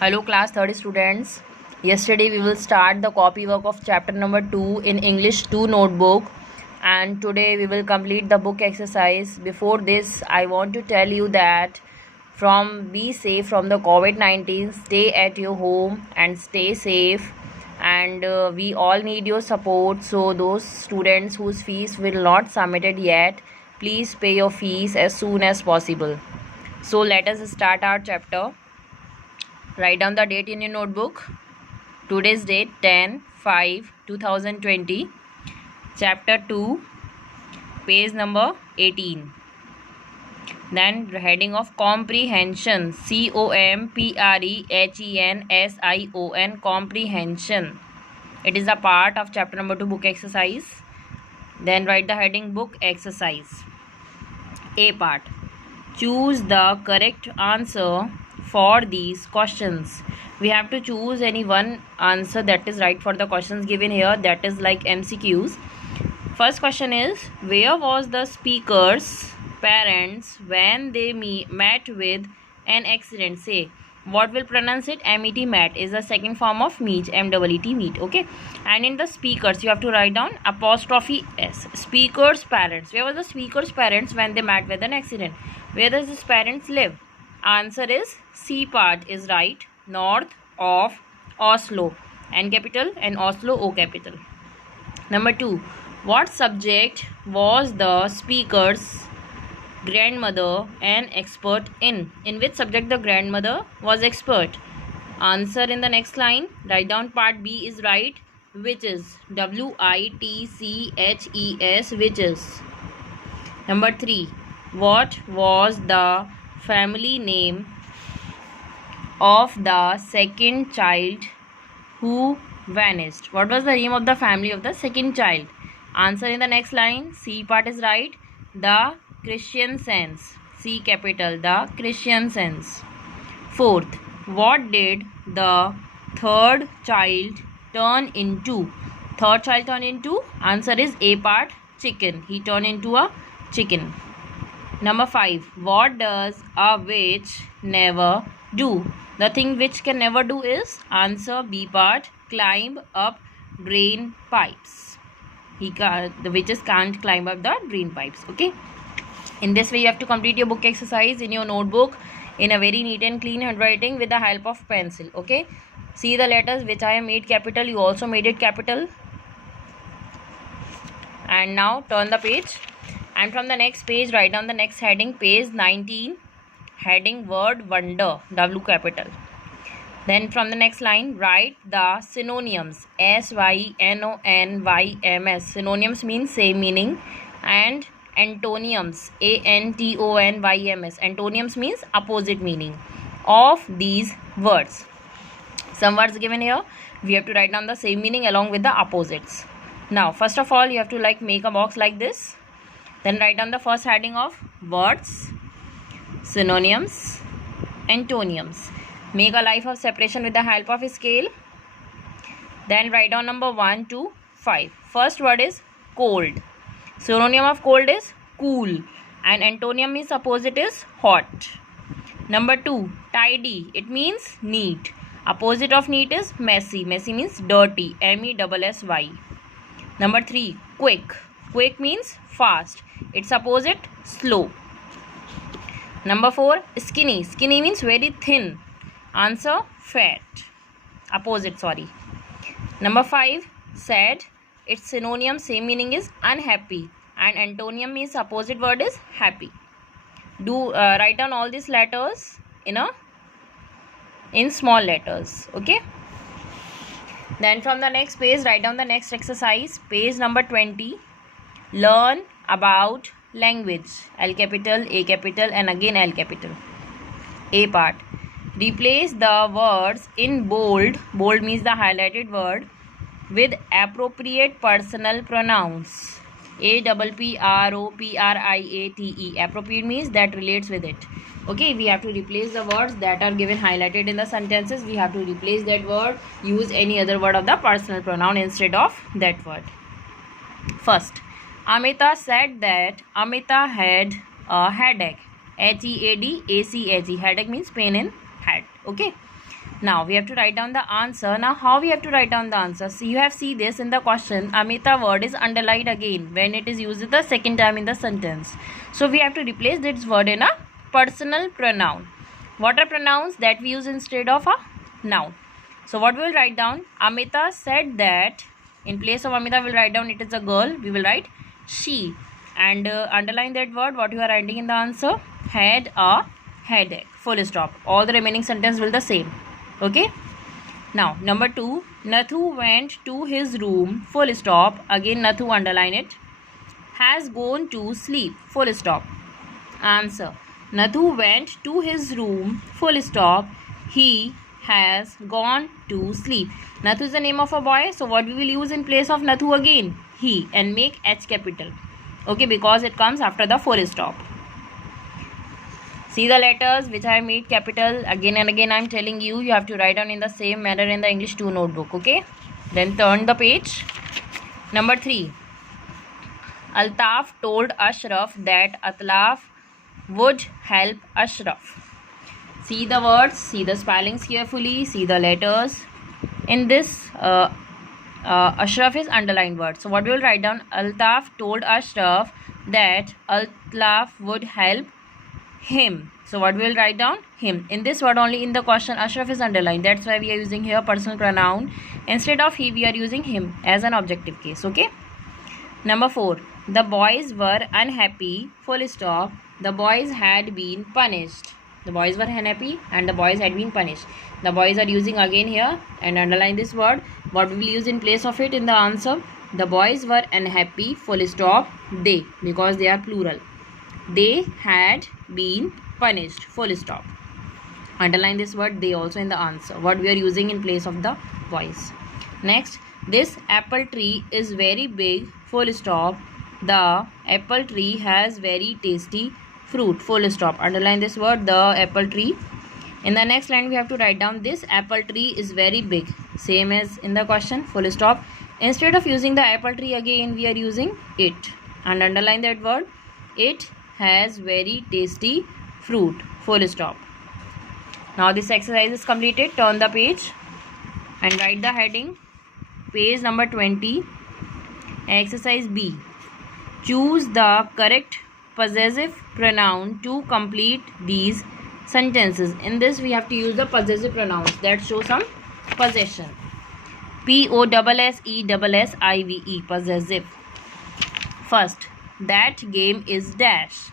Hello class 30 students. Yesterday we will start the copywork of chapter number 2 in English 2 notebook, and today we will complete the book exercise. Before this, I want to tell you that be safe from the COVID-19, stay at your home and stay safe, and we all need your support. So those students whose fees will not submitted yet, please pay your fees as soon as possible. So let us start our chapter. Write down the date in your notebook. Today's date 10/5/2020. Chapter 2, page number 18. Then heading of comprehension, COMPREHENSION, comprehension. It is a part of chapter number 2 book exercise. Then write the heading book exercise. A part. Choose the correct answer for these questions. We have to choose any one answer that is right for the questions given here, that is like MCQs. First question is, where was the speaker's parents when they met with an accident? Say, what will pronounce it? MET, met is the second form of meet, MET, meet. Okay, and in the speakers you have to write down apostrophe S. Speaker's parents. Where was the speaker's parents when they met with an accident? Where does his parents live? Answer is C part is right, north of Oslo, N capital, and Oslo O capital. Number 2, what subject was the speaker's grandmother an expert in? In which subject the grandmother was expert? Answer in the next line. Write down part B is right, which is WITCHES, which is. Number 3, what was the family name of the second child who vanished? What was the name of the family of the second child? Answer in the next line. C part is right, the Christiansens, C capital, the Christiansens. 4th, what did the third child turn into? Third child turn into? Answer is A part, chicken. He turned into a chicken. Number 5, what does a witch never do? The thing which can never do is, answer B part, climb up drain pipes. The witches can't climb up the drain pipes. Okay, in this way you have to complete your book exercise in your notebook in a very neat and clean handwriting with the help of pencil. Okay, see the letters which I have made capital, you also made it capital. And now turn the page, and from the next page write down the next heading, page 19, heading word wonder, W capital. Then from the next line write the synonyms, SYNONYMS. Synonyms means same meaning, and antonyms, ANTONYMS. Antonyms means opposite meaning of these words. Some words given here, we have to write down the same meaning along with the opposites. Now first of all you have to make a box like this. Then write down the first heading of words, synonyms, antonyms. Make a life of separation with the help of a scale. Then write down number 1 to 5. First word is cold. Synonym of cold is cool, and antonym means opposite is hot. Number 2, tidy. It means neat. Opposite of neat is messy. Messy means dirty, MESSY. Number 3, quick. Quick means fast. Its opposite slow. Number 4, skinny. Skinny means very thin. Answer fat. Opposite, sorry. Number 5, sad. Its synonym, same meaning, is unhappy, and antonym means opposite word is happy. Write down all these letters in small letters. Okay. Then from the next page write down the next exercise, page number 20. Learn about language, L capital, A capital, and again L capital. A part. Replace the words in bold, bold means the highlighted word, with appropriate personal pronouns, APPROPRIATE. Appropriate means that relates with it. Okay, we have to replace the words that are given highlighted in the sentences. We have to replace that word, use any other word of the personal pronoun instead of that word. First, Amita said that Amita had a headache. HEADACHE. Headache means pain in head. Okay. Now we have to write down the answer. Now how we have to write down the answer? So you have see this in the question. Amita word is underlined again when it is used the second time in the sentence. So we have to replace this word in a personal pronoun. What are pronouns that we use instead of a noun? So what we will write down? Amita said that. In place of Amita, we will write down it is a girl. We will write she. And underline that word. What you are writing in the answer? Had a headache. Full stop. All the remaining sentence will the same. Okay. Now number 2. Nathu went to his room. Full stop. Again Nathu, underline it. Has gone to sleep. Full stop. Answer. Nathu went to his room. Full stop. He has gone to sleep. Nathu is the name of a boy. So what we will use in place of Nathu again? He, and make H capital. Okay, because it comes after the full stop. See the letters which I made capital. Again and again I am telling you, you have to write down in the same manner in the English 2 notebook. Okay. Then turn the page. Number 3. Altaf told Ashraf that Atlaf would help Ashraf. See the words, see the spellings carefully, see the letters. In this, Ashraf is underlined word. So what we will write down? Altaf told Ashraf that Atlaf would help him. So what we will write down? Him. In this word only in the question, Ashraf is underlined. That's why we are using here personal pronoun. Instead of he, we are using him as an objective case. Okay. Number 4. The boys were unhappy. Full stop. The boys had been punished. The boys were unhappy and the boys had been punished. The boys are using again here and underline this word. What we will use in place of it in the answer? The boys were unhappy. Full stop. They, because they are plural. They had been punished. Full stop. Underline this word they also in the answer. What we are using in place of the boys. Next, this apple tree is very big. Full stop. The apple tree has very tasty fruit. Full stop. Underline this word, the apple tree. In the next line we have to write down this apple tree is very big. Same as in the question. Full stop. Instead of using the apple tree again, we are using it. And underline that word. It has very tasty fruit. Full stop. Now this exercise is completed. Turn the page and write the heading. Page number 20. Exercise B. Choose the correct possessive pronoun to complete these sentences. In this we have to use the possessive pronouns that show some possession. Possessive. Possessive. First, that game is dash.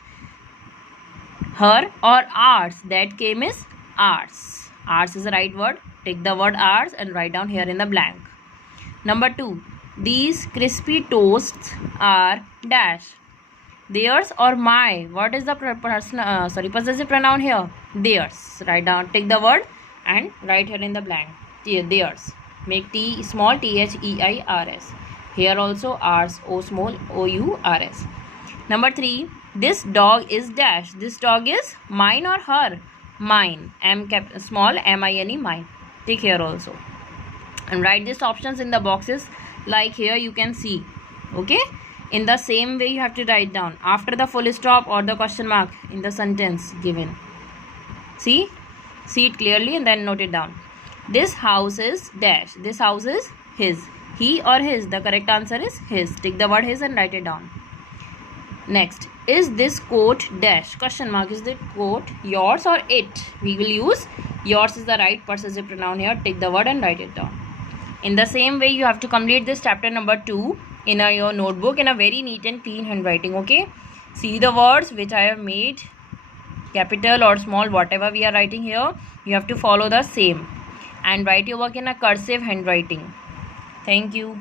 Her or ours. That game is ours. Ours is the right word. Take the word ours and write down here in the blank. Number 2. These crispy toasts are dash. Theirs or my. What is the possessive pronoun here? Theirs. Write down. Take the word and write here in the blank. Theirs. Make T small, THEIRS. Here also ours, O small, OURS. Number 3. This dog is dash. This dog is mine or her? Mine. M small, MINE, mine. Take here also. And write these options in the boxes like here you can see. Okay. In the same way you have to write down after the full stop or the question mark in the sentence given. See it clearly and then note it down. This house is dash. This house is his. He or his. The correct answer is his. Take the word his and write it down. Next, is this coat dash? Question mark. Is the coat yours or it? We will use yours is the right possessive pronoun here. Take the word and write it down. In the same way you have to complete this chapter number 2 in your notebook in a very neat and clean handwriting. Okay. See the words which I have made, capital or small, whatever we are writing here, you have to follow the same and write your work in a cursive handwriting. Thank you.